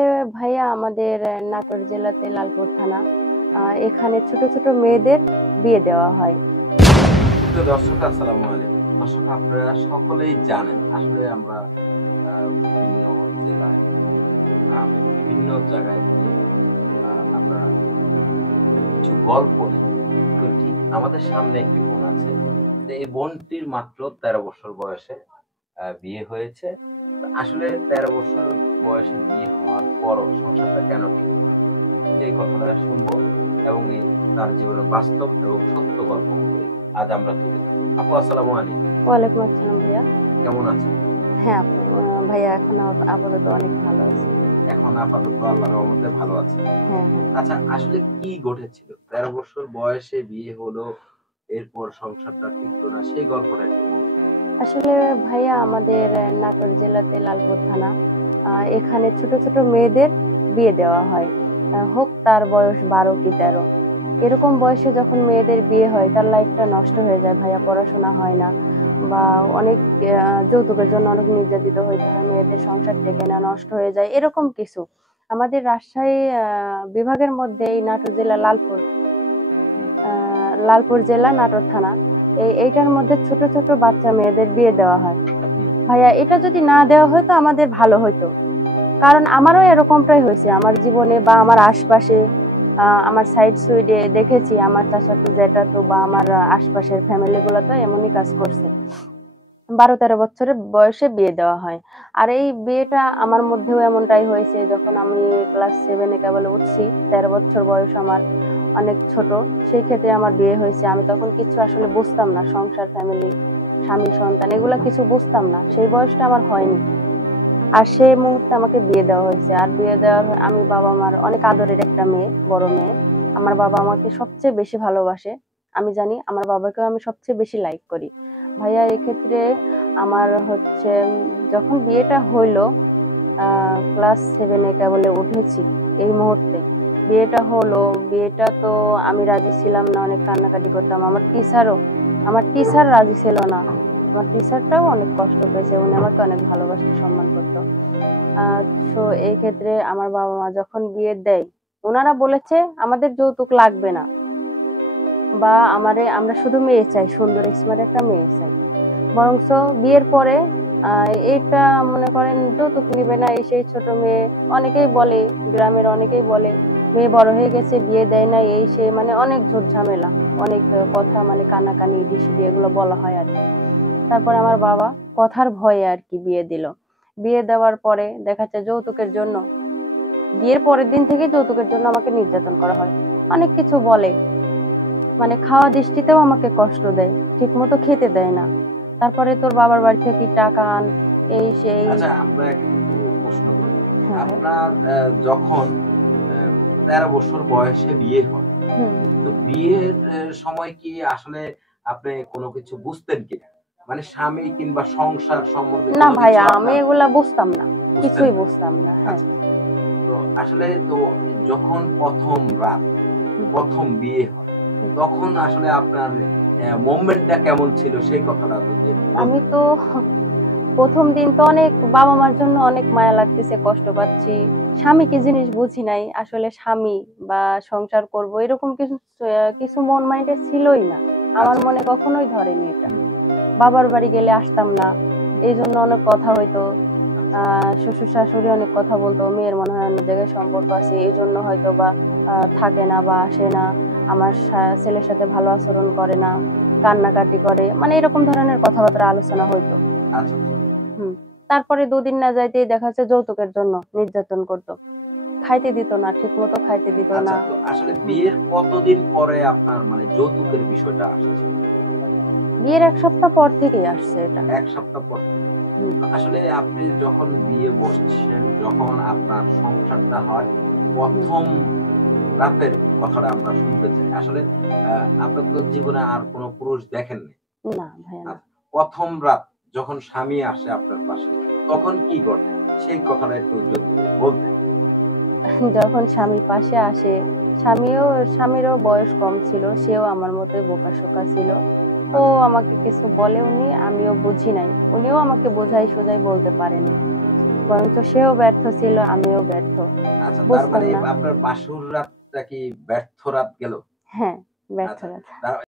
আসলে ভাইয়া আমাদের নাটোর জেলাতে লালপুর থানা। এখানে ছোট ছোট মেয়েদের বিয়ে দেওয়া হয়। প্রিয় দর্শক, আসসালামু আলাইকুম। দর্শক, আপনারা সকলেই জানেন আসলে আমরা বিভিন্ন জেলায়, গ্রামে, বিভিন্ন জায়গায় গিয়ে আমরা কিছু গল্প নেই। তো ঠিক আমাদের সামনে একটি বোন আছে। তো এই বোনটির মাত্র ১৩ বছর বয়সে বিয়ে হয়েছে। তো আসলে ১৩ বছর বয়সে বিয়ে হওয়ার পরও সংসারটা কেন টিকলো না? এই কথাটা শুনবো এবং তার জীবনের বাস্তব এবং সত্য গল্পগুলো আজ আমরা তুলে ধরবো। আপু, আসসালামু আলাইকুম। ওয়ালাইকুম আসসালাম ভাইয়া। কেমন আছেন? হ্যাঁ আপু, ভাইয়া এখন আপাতত অনেক ভালো আছে। এখন আপাতত আল্লাহর রহমতে ভালো আছেন। হ্যাঁ হ্যাঁ। আচ্ছা, আসলে কি ঘটেছিল? ১৩ বছর বয়সে বিয়ে হলো, এরপর সংসারটা টিকলো না, সেই গল্পটা একটু বলুন। আসলে ভাইয়া আমাদের নাটোর জেলাতে লালপুর থানা। এখানে ছোট ছোট মেয়েদের বিয়ে দেওয়া হয়। হোক তার বয়স 12 কি 13। এরকম বয়সে যখন মেয়েদের বিয়ে হয় তার লাইফটা নষ্ট হয়ে যায় ভাইয়া, পড়াশোনা হয় না বা অনেক যৌতুকের জন্য অনেক নির্যাতিত হইতে হয়, মেয়েদের সংসার টেকে না, নষ্ট হয়ে যায়, এরকম কিছু। আমাদের রাজশাহী বিভাগের মধ্যে এই নাটোর জেলা লালপুর জেলা নাটোর থানা, এইটার মধ্যে ছোট ছোট বাচ্চা মেয়েদের বিয়ে দেওয়া হয়। ভাইয়া এটা যদি না দেওয়া হয়তো আমাদের ভালো হতো, কারণ আমারও এরকমটাই হয়েছে আমার জীবনে বা আমার আশপাশে। আমার সাইড সুইডে দেখেছি আমার চাচাতো জ্যাঠাতো বা আমার আশপাশের ফ্যামিলি গুলো তো এমনই কাজ করছে। 12-13 বছরের বয়সে বিয়ে দেওয়া হয়। আর এই বিয়েটা আমার মধ্যেও এমনটাই হয়েছে। যখন আমি ক্লাস 7-এ কেবল উঠছি, 13 বছর বয়স আমার, অনেক ছোট। সেই ক্ষেত্রে আমার বিয়ে হয়েছে। আমি তখন কিছু আসলে বুঝতাম না, সংসার, ফ্যামিলি, স্বামী, সন্তান এগুলা কিছু বুঝতাম না, সেই বয়সটা আমার হয়নি। আর সেই মুহূর্তে আমাকে বিয়ে দেওয়া হয়েছে। আর বিয়ে দেওয়ার আমি বাবা মার অনেক আদরের একটা মেয়ে, বড় মেয়ে। আমার বাবা আমাকে সবচেয়ে বেশি ভালোবাসে। আমি জানি আমার বাবাকেও আমি সবচেয়ে বেশি লাইক করি। ভাইয়া এক্ষেত্রে আমার হচ্ছে যখন বিয়েটা হইলো, ক্লাস 7-এ কেবলে উঠেছি এই মুহূর্তে। বিয়েটা হলো, বিয়েটা তো আমি রাজি ছিলাম না, অনেক কান্নাকাটি করতাম। আমার টিচার রাজি ছিল না। আমার টিচারটাও অনেক কষ্ট পেয়েছে, উনি আমাকে অনেক ভালোবাসতো, সম্মান করতো। তো এই ক্ষেত্রে আমার বাবা মা যখন বিয়ে দেয়, ওনারা বলেছে আমাদের যৌতুক লাগবে না, বা আমরা শুধু মেয়ে চাই, সুন্দর স্মার্ট একটা মেয়ে চাই। বরঞ্চ বিয়ের পরে এইটা মনে করেন যৌতুক নিবে না, এই সেই ছোট মেয়ে, অনেকেই বলে, গ্রামের অনেকেই বলে মেয়ে বড় হয়ে গেছে বিয়ে দেয় না, এই সে মানে অনেক ঝুট ঝামেলা, অনেক কথা, মানে কানাকানি ডিসিডি এগুলো বলা হয় আর কি। তারপরে আমার বাবা কথার ভয়ে আর কি বিয়ে দিল। বিয়ে দেওয়ার পরে দেখা যাচ্ছে যৌতুকের জন্য, বিয়ের পরের দিন থেকে যৌতুকের জন্য আমাকে নির্যাতন করা হয়, অনেক কিছু বলে, মানে খাওয়া দৃষ্টিতেও আমাকে কষ্ট দেয়, ঠিক মতো খেতে দেয় না। তারপরে তোর বাবার বাড়ি থেকে টাকা আন, এই সেই। আচ্ছা, আমরা একটু প্রশ্ন করি। হ্যাঁ ভাই। আপনার যখন ১৩ বছর বয়সে বিয়ে হয়, হুম। তো বিয়ের সময় কি আসলে আপনি কোনো কিছু বুঝতেন কিনা? মানে স্বামী কিংবা সংসার সম্বন্ধে না কোনো কিছু ভাইয়া, আমি আপনার এগুলা বুঝতাম না, বুঝতেন কিছুই না? বুঝতাম না। হ্যাঁ। আচ্ছা, তো আসলে তো যখন ১ম রাত, হুম, ১ম বিয়ে হয়, হুম। তখন আসলে আপনার মোমেন্টটা কেমন ছিল সেই কথাটা যদি একটু আমি বলতেন। তো প্রথম দিন তো অনেক বাবা মার জন্য অনেক মায়া লাগতেছে, কষ্ট পাচ্ছি। স্বামী কি জিনিস বুঝি নাই আসলে, স্বামী বা সংসার করব এরকম কিছু কিছু মন মাইন্ডে ছিলই না। আমার আচ্ছা, মনে আচ্ছা। কখনোই ধরেনি এটা। হুম, বাবার বাড়ি গেলে আসতাম না, হুম। এই জন্য অনেক কথা হইতো। আচ্ছা, শ্বশুর শাশুড়ি অনেক কথা বলতো, মেয়ের মনে হয় অন্য জায়গায় সম্পর্ক আছে, এই জন্য হয়তো বা থাকে না বা আসে না, আমার ছেলের সাথে ভালো আচরণ করে না, কান্নাকাটি করে, মানে এরকম ধরনের কথাবার্তা আলোচনা হইতো। আচ্ছা, আচ্ছা। হুম। তারপরে দুদিন না যাইতেই দেখা যাচ্ছে যৌতুকের জন্য নির্যাতন করতো, খাইতে দিত না, ঠিক মতো খাইতে দিত আচ্ছা, না। তো আসলে হুম। বিয়ের কতদিন পরে আপনার মানে যৌতুকের বিষয়টা আসছে? বিয়ের 1 সপ্তাহ পর থেকেই আসছে এটা। ১ সপ্তাহ পর থেকে। হুম। তো আসলে আপনি যখন বিয়ে বসছেন, যখন আপনার সংসারটা হয়, হুম। ১ম রাতের কথাটা আমরা শুনতে চাই। আসলে আ আপনার তো জীবনে আর কোন পুরুষ দেখেননি। না ভাইয়া না। ১ম রাত যখন স্বামী আসে আপনার পাশে, তখন কি ঘটে? সেই কথাটা একটু যদি বলতেন। যখন স্বামী পাশে আসে, স্বামীরও বয়স কম ছিল, সেও আমার মতোই বোকা-শোকা ছিল। ও আচ্ছা, আমাকে কিছু বলেওনি, আমিও বুঝি নাই। উনিও আমাকে বোঝাই সোজাই বলতে পারেনি। বরঞ্চ সেও ব্যর্থ ছিল, আমিও ব্যর্থ। আচ্ছা, তার বুঝতাম মানে না। আপনার বাসর রাতটা কি ব্যর্থ রাত গেল? হ্যাঁ, ব্যর্থ আচ্ছা, রাত। তার